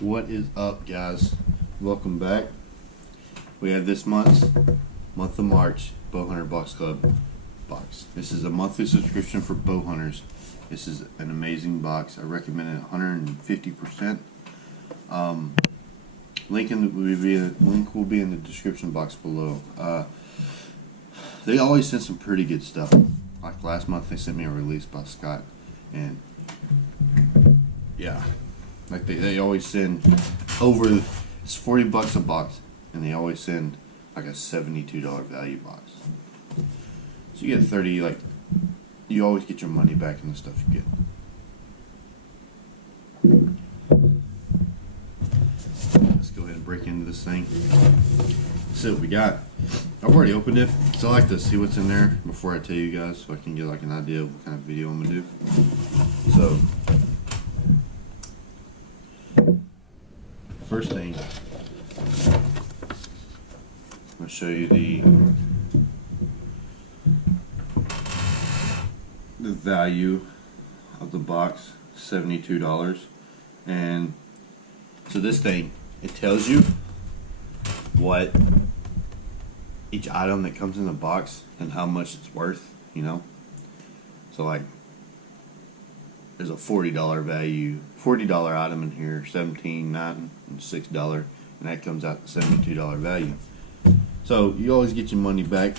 What is up, guys? Welcome back. We have this month of March Bowhunter Box Club box. This is a monthly subscription for bow hunters. This is an amazing box. I recommend it 150%. Link will be in the description box below. They always send some pretty good stuff. Like last month, they sent me a release by Scott, and yeah. Like they always send over, it's $40 a box, and they always send like a $72 value box. So you get 30, like, you always get your money back in the stuff you get. Let's go ahead and break into this thing. See what we got. I've already opened it, so I like to see what's in there before I tell you guys, so I can get like an idea of what kind of video I'm gonna do. So first thing, I'm going to show you the value of the box, $72. And so this thing, it tells you what each item that comes in the box and how much it's worth, you know. So like, there's a $40 value, $40 item in here, $17, $9, and $6, and that comes out to $72 value. So you always get your money back.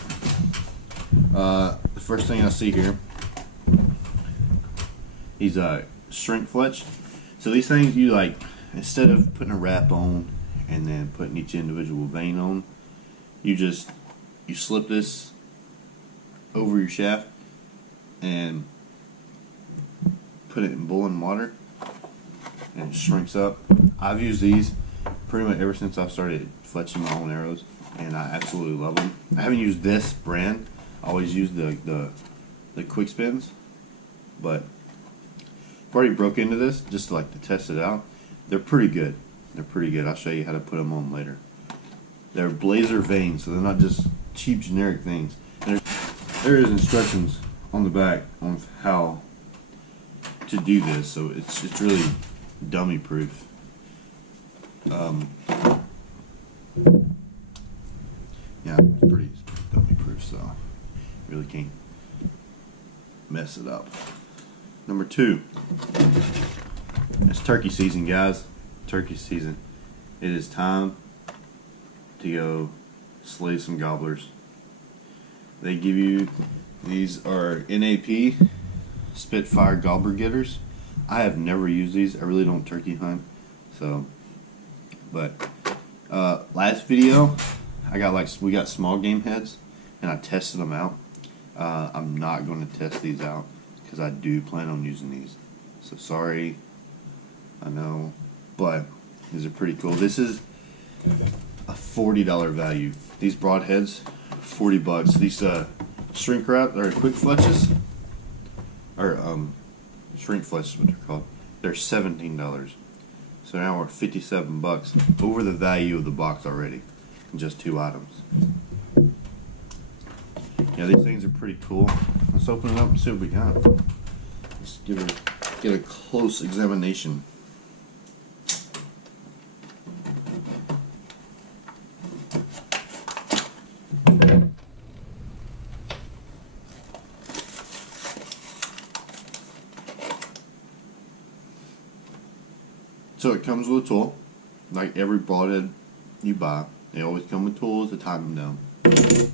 The first thing I see here, these shrink fletch. So these things, you like, instead of putting a wrap on and then putting each individual vein on, you slip this over your shaft and put it in boiling water, and it shrinks up. I've used these pretty much ever since I started fletching my own arrows, and I absolutely love them. I haven't used this brand. I always use the quick spins, but I've already broke into this just to test it out. They're pretty good. They're pretty good. I'll show you how to put them on later. They're blazer vanes, so they're not just cheap generic things. There is instructions on the back on how to do this, so it's really dummy proof. Yeah, it's pretty dummy proof, so you really can't mess it up. Number 2, it's turkey season, guys. Turkey season. It is time to go slay some gobblers. They give you, these are NAP Spitfire gobbler getters. I have never used these. I really don't turkey hunt, so. But last video, we got small game heads, and I tested them out. I'm not going to test these out because I do plan on using these. So sorry, I know, but these are pretty cool. This is a $40 value. These broadheads, $40. These shrink wrap or quick fletches, or shrink fletch is what they're called. They're $17. So now we're $57 over the value of the box already in just 2 items. Yeah, these things are pretty cool. Let's open it up and see what we got. Let's get a close examination. So it comes with a tool, like every broadhead you buy. They always come with tools to tighten them down.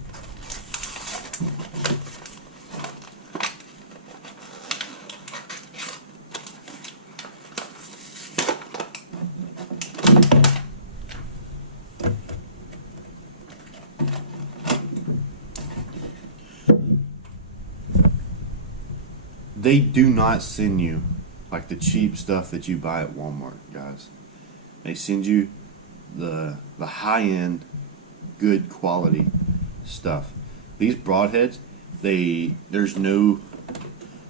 They do not send you like the cheap stuff that you buy at Walmart, guys. They send you the high-end, good quality stuff. These broadheads, there's no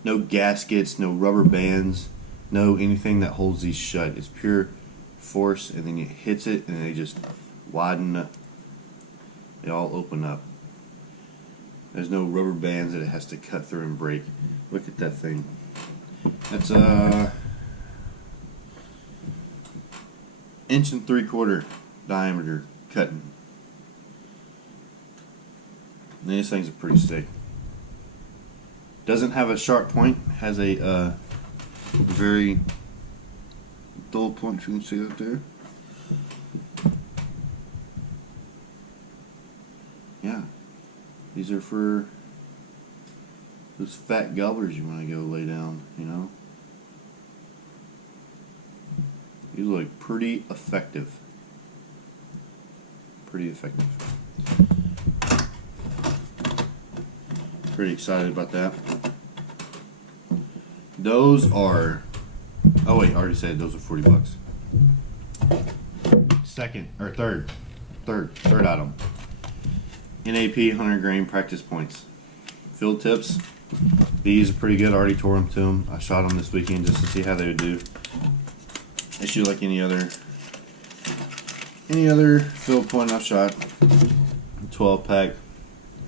gaskets, no rubber bands, no anything that holds these shut. It's pure force, and then it hits it, and they just widen up. They all open up. There's no rubber bands that it has to cut through and break. Look at that thing. That's 1.75" diameter cutting. And these things are pretty sick. Doesn't have a sharp point, has a very dull point, if you can see that there. Yeah, these are for those fat gobblers you want to go lay down, you know. These look pretty effective. Pretty effective. Pretty excited about that. Those are, oh wait, I already said those are $40. Third item. NAP 100 grain practice points. Field tips. These are pretty good. I already tore them to them. I shot them this weekend just to see how they would do. They shoot like any other field point I've shot. 12 pack.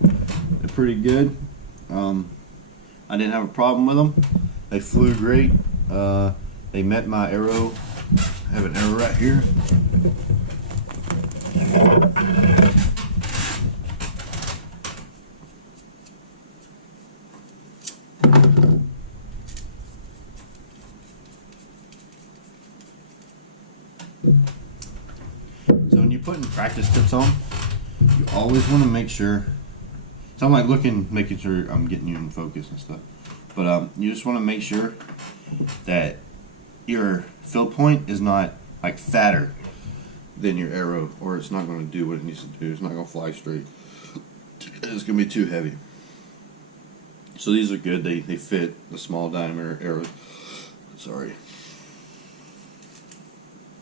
They're pretty good. I didn't have a problem with them. They flew great. They met my arrow. I have an arrow right here. So when you're putting practice tips on, you always want to make sure. So I'm like making sure I'm getting you in focus and stuff. But you just want to make sure that your field point is not like fatter than your arrow, or it's not going to do what it needs to do. It's not going to fly straight. It's going to be too heavy. So these are good. They fit the small diameter arrows. Sorry.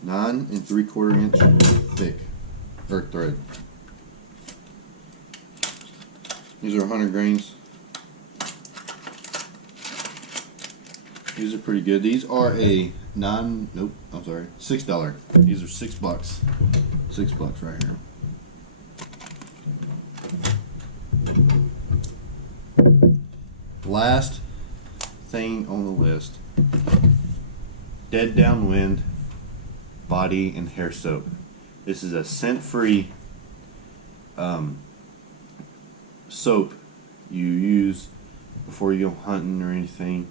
9 3/4 inch thick, or thread. These are 100 grains. These are pretty good. These are a $6. These are $6. $6 right here. Last thing on the list: dead downwind body and hair soap. This is a scent-free soap you use before you go hunting or anything,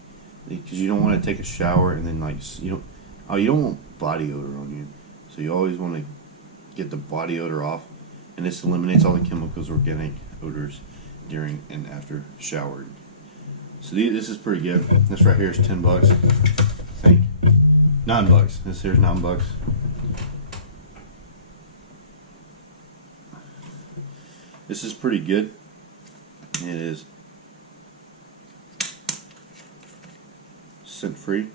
because you don't want to take a shower and then you don't want body odor on you, so you always want to get the body odor off, and this eliminates all the chemicals, organic odors during and after showering. So this is pretty good. This right here is $10, I think. $9. This here's $9. This is pretty good. It is scent free.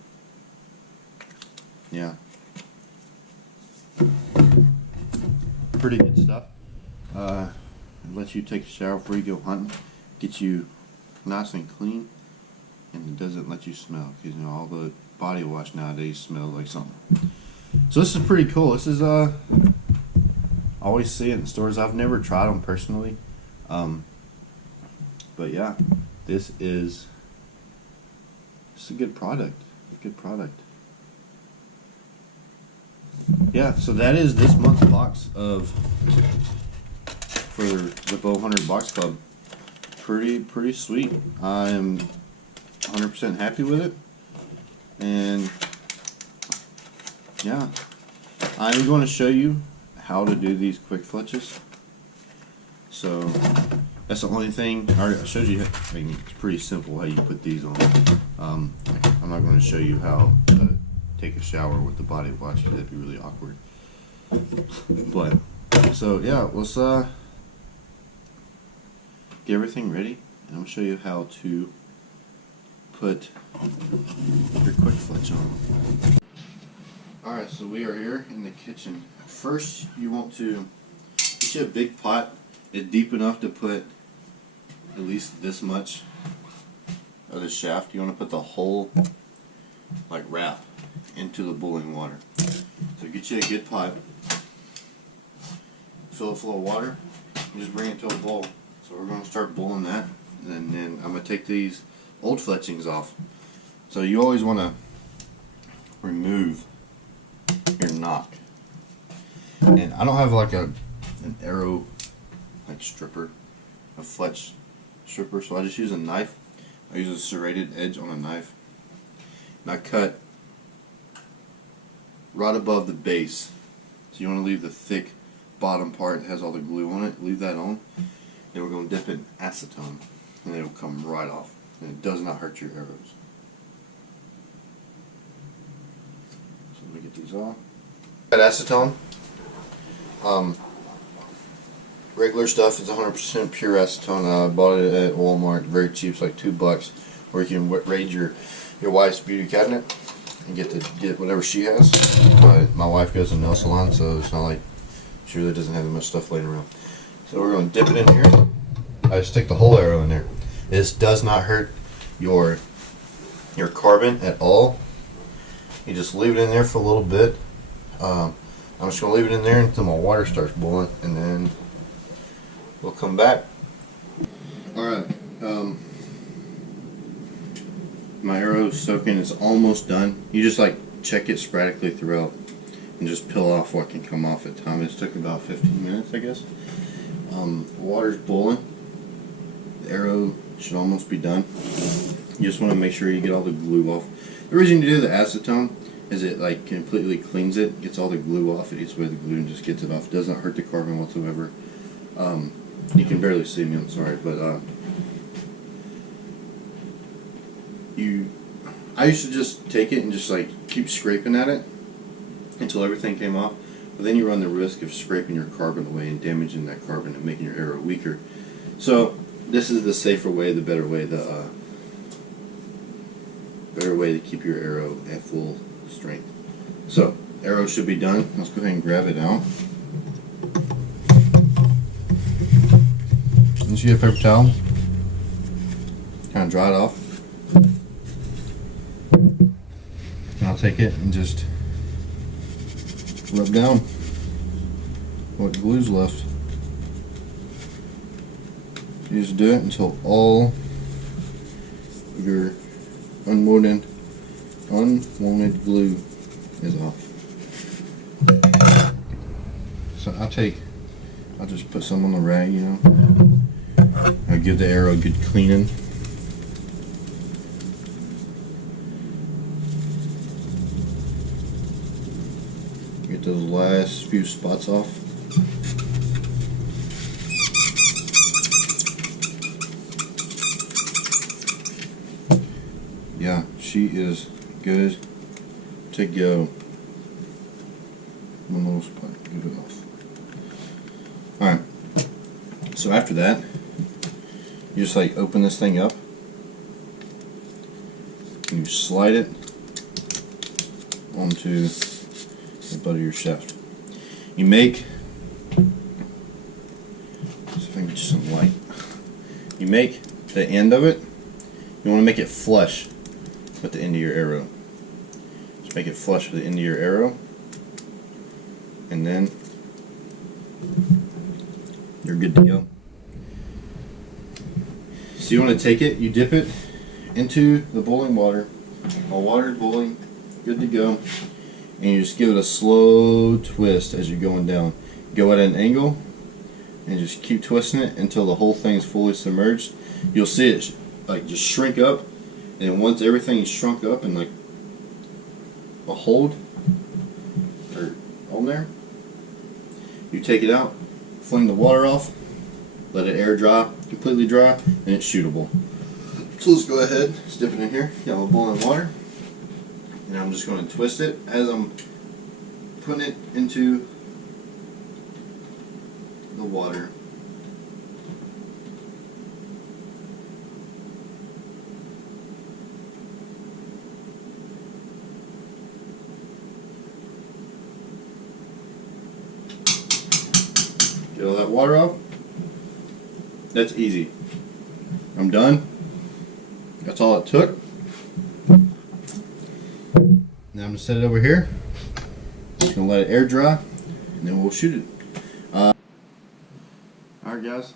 Yeah. Pretty good stuff. It lets you take a shower before you go hunting. Gets you nice and clean. And it doesn't let you smell, because all the body wash nowadays smells like something. So this is pretty cool. This is I always see it in stores. I've never tried them personally, but yeah, this is a good product. Good product. Yeah, so that is this month's box for the Bowhunter Box Club. Pretty sweet. I am 100% happy with it, and yeah, I'm going to show you how to do these quick fletches. So that's the only thing. I showed you. It's pretty simple how you put these on. I'm not going to show you how to take a shower with the body wash. That'd be really awkward. But so yeah, let's get everything ready, and I'm going to show you how to put your quick fletch on. Alright, so we are here in the kitchen. First, you want to get you a big pot. It's deep enough to put at least this much of the shaft. You want to put the whole wrap into the boiling water. So get you a good pot, fill it full of water, and just bring it to a boil. So we're going to start boiling that, and then I'm going to take these old fletchings off. So you always want to remove your knock. And I don't have like an arrow like stripper, a fletch stripper, so I just use a knife. I use a serrated edge on a knife, and I cut right above the base. So you want to leave the thick bottom part that has all the glue on it, leave that on. Then we're going to dip it in acetone, and it'll come right off, and it does not hurt your arrows. So let me get these off. Got acetone. Regular stuff is 100% pure acetone. I bought it at Walmart, very cheap, it's like $2. Or you can raid your wife's beauty cabinet and get whatever she has. But my wife goes to a nail salon, so it's not like she really doesn't have that much stuff laying around. So we're going to dip it in here. I stick the whole arrow in there. This does not hurt your carbon at all. You just leave it in there for a little bit. I'm just going to leave it in there until my water starts boiling, and then we'll come back. Alright, my arrow's soaking, it's almost done. You just like check it sporadically throughout and just peel off what can come off at time. It's took about 15 minutes, I guess. The water's boiling. The arrow should almost be done. You just want to make sure you get all the glue off. The reason you do the acetone is it like completely cleans it, gets all the glue off, it eats away the glue and just gets it off. It doesn't hurt the carbon whatsoever. You can barely see me, I'm sorry, but I used to just take it and just like keep scraping at it until everything came off, but then you run the risk of scraping your carbon away and damaging that carbon and making your arrow weaker. So this is the safer way, the better way, the better way to keep your arrow at full strength. So arrow should be done. Let's go ahead and grab it out. Once you get a paper towel, kind of dry it off. And I'll take it and just rub down what glue's left. You just do it until all of your unwanted glue is off. So I'll just put some on the rag, you know. I'll give the arrow a good cleaning. Get those last few spots off. Yeah, she is good to go. One little spot, get it off. Alright, so after that, you just like open this thing up and you slide it onto the butt of your shaft. You make, see if I can get some light. You make the end of it, you want to make it flush with the end of your arrow. Just make it flush with the end of your arrow, and then you're good to go. So you want to take it, you dip it into the boiling water. While water is boiling, good to go. And you just give it a slow twist as you're going down. Go at an angle and just keep twisting it until the whole thing is fully submerged. You'll see it like just shrink up, and once everything is shrunk up and like a hold or on there, you take it out, fling the water off, let it air dry, completely dry, and it's shootable. So let's go ahead, dip it in here, got my boiling water, and I'm just going to twist it as I'm putting it into the water. Get all that water off. That's easy. I'm done. That's all it took. Now I'm going to set it over here. Just going to let it air dry, and then we'll shoot it. Alright guys,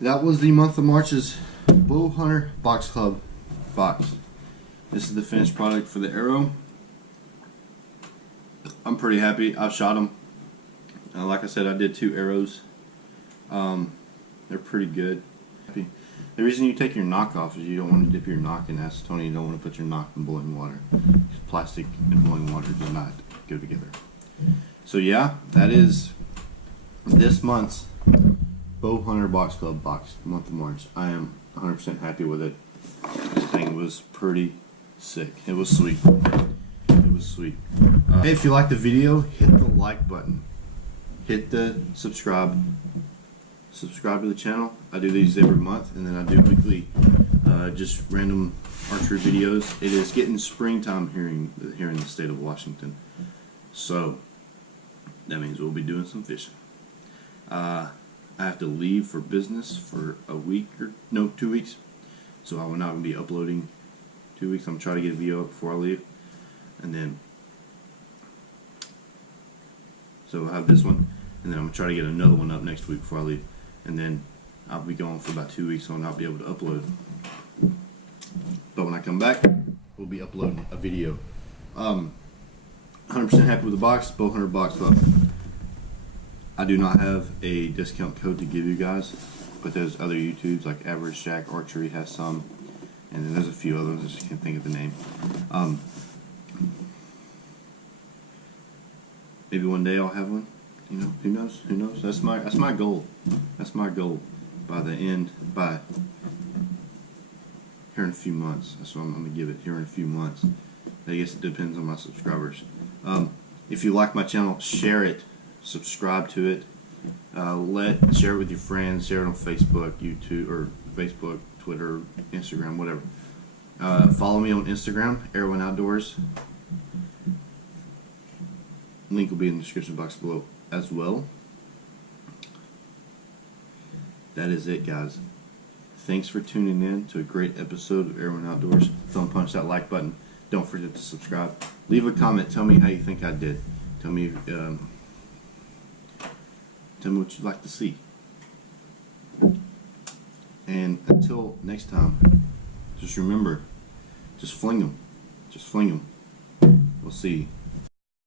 that was the month of March's Bowhunter Box Club box. This is the finished product for the arrow. I'm pretty happy. I've shot them. Like I said, I did 2 arrows. They're pretty good. The reason you take your knock off is you don't want to dip your knock in acetone. You don't want to put your knock in boiling water. Plastic and boiling water do not go together. So yeah, that is this month's Bowhunter Box Club box, month of March. I am 100% happy with it. This thing was pretty sick. It was sweet. It was sweet. Hey, if you like the video, hit the like button. Hit the subscribe to the channel. I do these every month, and then I do weekly just random archery videos. It is getting springtime here in the state of Washington, so that means we'll be doing some fishing. I have to leave for business for a week, or no, 2 weeks, so I will not be uploading 2 weeks. I'm gonna try to get a video up before I leave, and then so I'll have this one, and then I'm gonna try to get another one up next week before I leave, and then I'll be gone for about 2 weeks, so I'll not be able to upload. But when I come back, we'll be uploading a video. 100% happy with the box, Bowhunter Box Club. I do not have a discount code to give you guys, but there's other YouTubes like Average Jack Archery has some, and then there's a few others. I just can't think of the name. Maybe one day I'll have one. You know, who knows? Who knows? That's my goal. That's my goal. By here in a few months. That's what I'm gonna give it. Here in a few months. I guess it depends on my subscribers. If you like my channel, share it. Subscribe to it. Share it with your friends. Share it on Facebook, YouTube, or Facebook, Twitter, Instagram, whatever. Follow me on Instagram, Erwin Outdoors. Link will be in the description box below as well. That is it, guys. Thanks for tuning in to a great episode of Erwin Outdoors. Thumb punch that like button. Don't forget to subscribe. Leave a comment. Tell me how you think I did. Tell me what you'd like to see. And until next time, just remember, just fling them. Just fling them. We'll see you.